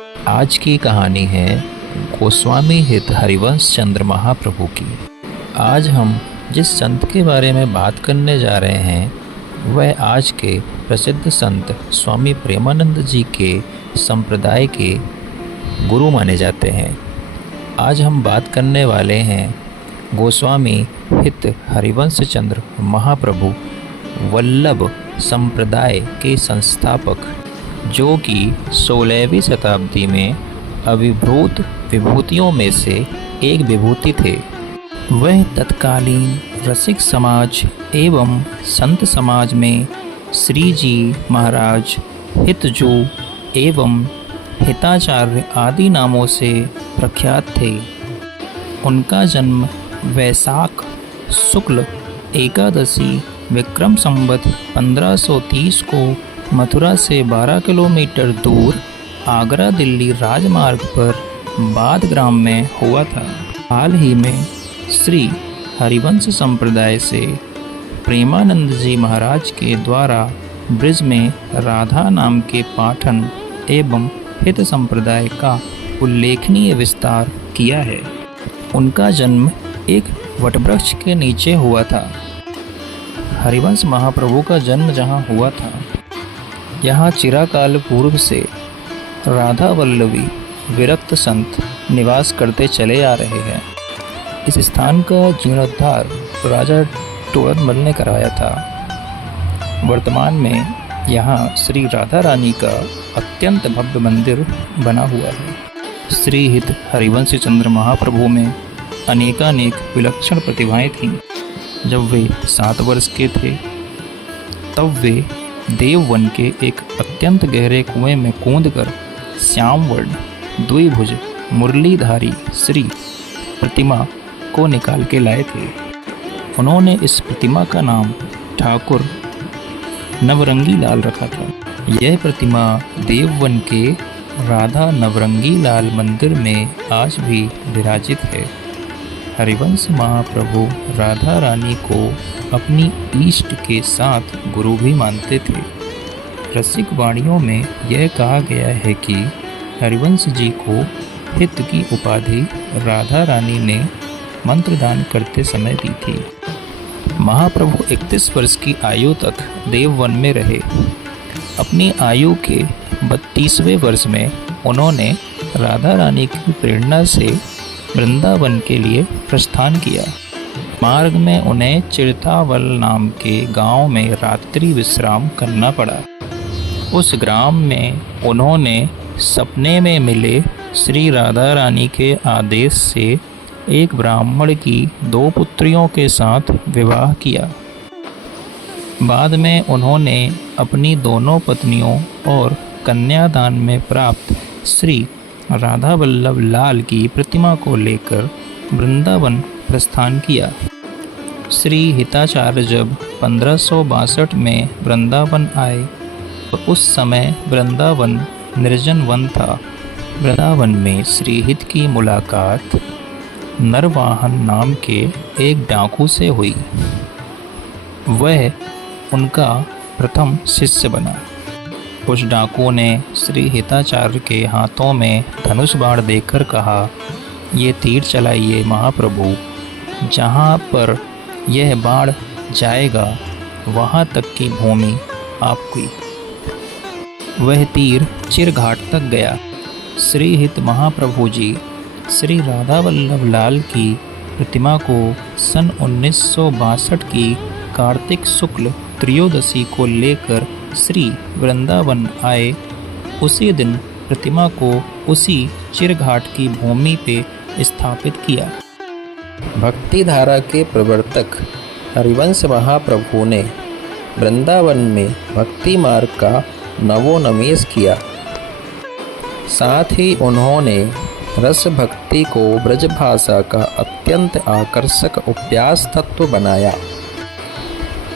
आज की कहानी है गोस्वामी हित हरिवंश चंद्र महाप्रभु की। आज हम जिस संत के बारे में बात करने जा रहे हैं वह आज के प्रसिद्ध संत स्वामी प्रेमानंद जी के संप्रदाय के गुरु माने जाते हैं। आज हम बात करने वाले हैं गोस्वामी हित हरिवंश चंद्र महाप्रभु वल्लभ संप्रदाय के संस्थापक, जो कि 16वीं शताब्दी में अभिभूत विभूतियों में से एक विभूति थे। वह तत्कालीन रसिक समाज एवं संत समाज में श्री जी महाराज, हितजू एवं हिताचार्य आदि नामों से प्रख्यात थे। उनका जन्म वैशाख शुक्ल एकादशी विक्रम संवत 1530 को मथुरा से 12 किलोमीटर दूर आगरा दिल्ली राजमार्ग पर बाद ग्राम में हुआ था। हाल ही में श्री हरिवंश संप्रदाय से प्रेमानंद जी महाराज के द्वारा ब्रिज में राधा नाम के पाठन एवं हित संप्रदाय का उल्लेखनीय विस्तार किया है। उनका जन्म एक वटवृक्ष के नीचे हुआ था। हरिवंश महाप्रभु का जन्म जहाँ हुआ था, यहाँ चिरकाल पूर्व से राधा वल्लभी विरक्त संत निवास करते चले आ रहे हैं। इस स्थान का जीर्णोद्धार राजा टोडरमल ने कराया था। वर्तमान में यहाँ श्री राधा रानी का अत्यंत भव्य मंदिर बना हुआ है। श्री हित हरिवंश चंद्र महाप्रभु में अनेकानेक विलक्षण प्रतिभाएं थीं। जब वे 7 वर्ष के थे तब वे देववन के एक अत्यंत गहरे कुएं में कूदकर श्यामवर्ण द्विभुज मुरलीधारी श्री प्रतिमा को निकाल के लाए थे। उन्होंने इस प्रतिमा का नाम ठाकुर नवरंगी लाल रखा था। यह प्रतिमा देववन के राधा नवरंगी लाल मंदिर में आज भी विराजित है। हरिवंश महाप्रभु राधा रानी को अपनी इष्ट के साथ गुरु भी मानते थे। रसिक वाणियों में यह कहा गया है कि हरिवंश जी को हित की उपाधि राधा रानी ने मंत्रदान करते समय दी थी। महाप्रभु 31 वर्ष की आयु तक देववन में रहे। अपनी आयु के 32वें वर्ष में उन्होंने राधा रानी की प्रेरणा से वृंदावन के लिए प्रस्थान किया। मार्ग में उन्हें चिरतावल नाम के गांव में रात्रि विश्राम करना पड़ा। उस ग्राम में उन्होंने सपने में मिले श्री राधा रानी के आदेश से एक ब्राह्मण की 2 पुत्रियों के साथ विवाह किया। बाद में उन्होंने अपनी दोनों पत्नियों और कन्यादान में प्राप्त श्री राधा वल्लभ लाल की प्रतिमा को लेकर वृंदावन प्रस्थान किया। श्री हिताचार्य जब 1562 में वृंदावन आए तो उस समय वृंदावन निर्जन वन था। वृंदावन में श्री हित की मुलाकात नरवाहन नाम के एक डाकू से हुई। वह उनका प्रथम शिष्य बना। उस डाकू ने श्री हिताचार्य के हाथों में धनुष बाण देकर कहा, ये तीर चलाइए महाप्रभु, जहाँ पर यह बाण जाएगा वहाँ तक की भूमि आपकी। वह तीर चिरघाट तक गया। श्री हित महाप्रभु जी श्री राधा वल्लभ लाल की प्रतिमा को सन 1962 की कार्तिक शुक्ल त्रयोदशी को लेकर श्री वृंदावन आए। उसी दिन प्रतिमा को उसी चिरघाट की भूमि पे स्थापित किया। भक्ति धारा के प्रवर्तक हरिवंश महाप्रभु ने वृंदावन में भक्ति मार्ग का नवोन्मेष किया। साथ ही उन्होंने रस भक्ति को ब्रजभाषा का अत्यंत आकर्षक अभ्यास तत्व बनाया।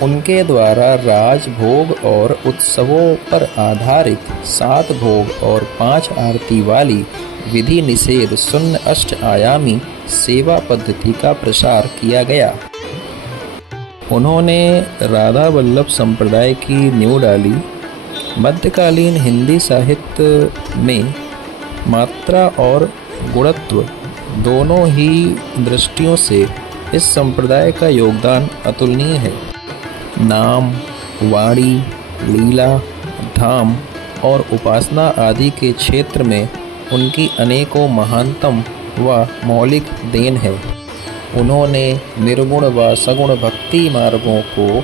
उनके द्वारा राजभोग और उत्सवों पर आधारित 7 भोग और 5 आरती वाली विधि निषेध शून्य 8 आयामी सेवा पद्धति का प्रसार किया गया। उन्होंने राधा वल्लभ संप्रदाय की नींव डाली। मध्यकालीन हिंदी साहित्य में मात्रा और गुणत्व दोनों ही दृष्टियों से इस संप्रदाय का योगदान अतुलनीय है। नाम, वाणी, लीला, धाम और उपासना आदि के क्षेत्र में उनकी अनेकों महानतम व मौलिक देन है। उन्होंने निर्गुण व सगुण भक्ति मार्गों को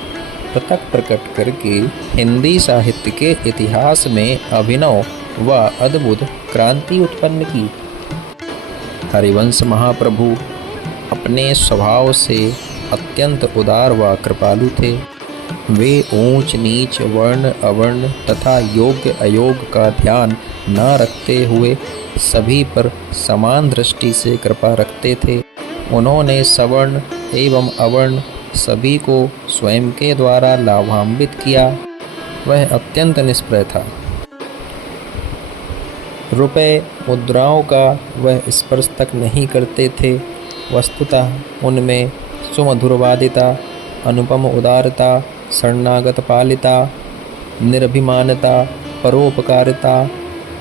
पृथक प्रकट करके हिंदी साहित्य के इतिहास में अभिनव व अद्भुत क्रांति उत्पन्न की। हरिवंश महाप्रभु अपने स्वभाव से अत्यंत उदार व कृपालु थे। वे ऊंच नीच, वर्ण अवर्ण तथा योग्य अयोग्य का ध्यान न रखते हुए सभी पर समान दृष्टि से कृपा रखते थे। उन्होंने सवर्ण एवं अवर्ण सभी को स्वयं के द्वारा लाभान्वित किया। वह अत्यंत निष्प्रय था। रुपए मुद्राओं का वह स्पर्श तक नहीं करते थे। वस्तुतः उनमें सुमधुरवादिता, अनुपम उदारता, शरणागत पालिता, निर्भिमानता, परोपकारिता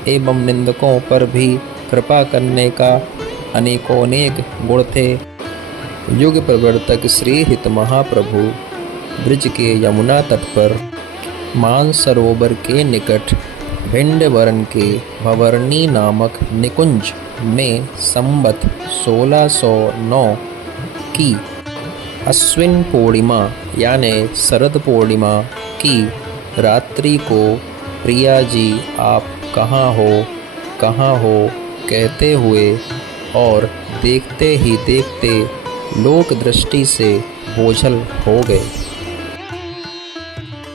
एवं निंदकों पर भी कृपा करने का अनेकोनेक गुण थे। युग प्रवर्तक श्री हित महाप्रभु ब्रज के यमुना तट पर मान सरोवर के निकट भिंडवरण के भवरनी नामक निकुंज में संवत 1609 की अश्विन पूर्णिमा यानी शरद पूर्णिमा की रात्रि को प्रिया जी आप कहाँ हो कहते हुए और देखते ही देखते लोक दृष्टि से बोझल हो गए।